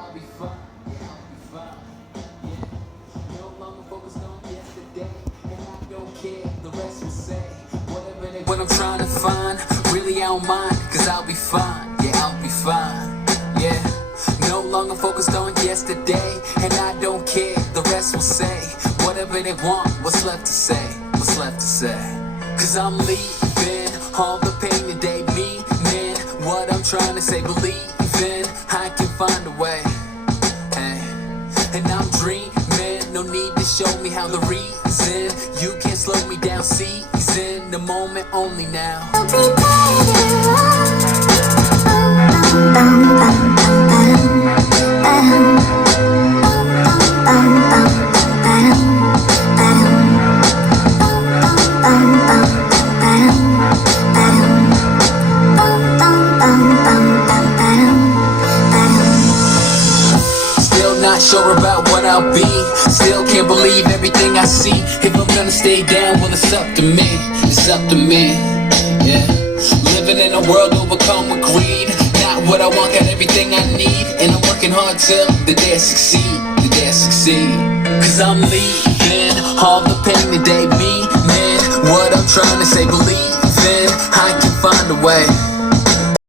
I'll be fine, yeah, I'll be fine, yeah. No longer focused on yesterday, and I don't care, the rest will say whatever they. What I'm trying to find, really I don't mind, cause I'll be fine, yeah, I'll be fine, yeah. No longer focused on yesterday, and I don't care, the rest will say whatever they want, what's left to say, what's left to say. Cause I'm leaving all the pain today, meaning what I'm trying to say, believing I can find a way, hey. And I'm dreaming, no need to show me how the reason you can't slow me down, season the moment only now. Not sure about what I'll be, still can't believe everything I see. If I'm gonna stay down, well it's up to me, it's up to me, yeah. Living in a world overcome with greed, not what I want, got everything I need. And I'm working hard till the day I succeed, the day I succeed. Cause I'm leaving all the pain today, me, man. What I'm trying to say, believing I can find a way.